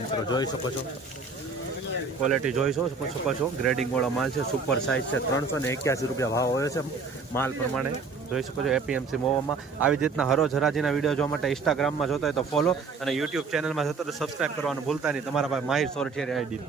મિત્રો જોઈ શકો છો, ક્વોલિટી જોઈ શકો છો, ગ્રેડિંગ વાળો માલ છે, સુપર સાઇઝ છે, 381 રૂપિયા ભાવ હોય છે માલ પ્રમાણે જોઈ શકો છો. એપીએમસી મોવામાં આવી જ રીતના હરોજ હરાજીના વિડીયો જોવા માટે ઇન્સ્ટાગ્રામમાં જોતા હોય તો ફોલો અને યુટ્યુબ ચેનલમાં જોતા તો સબસ્ક્રાઈબ કરવાનું ભૂલતા નહીં. તમારા ભાઈ માહિર સોરઠિયારી આઈડી.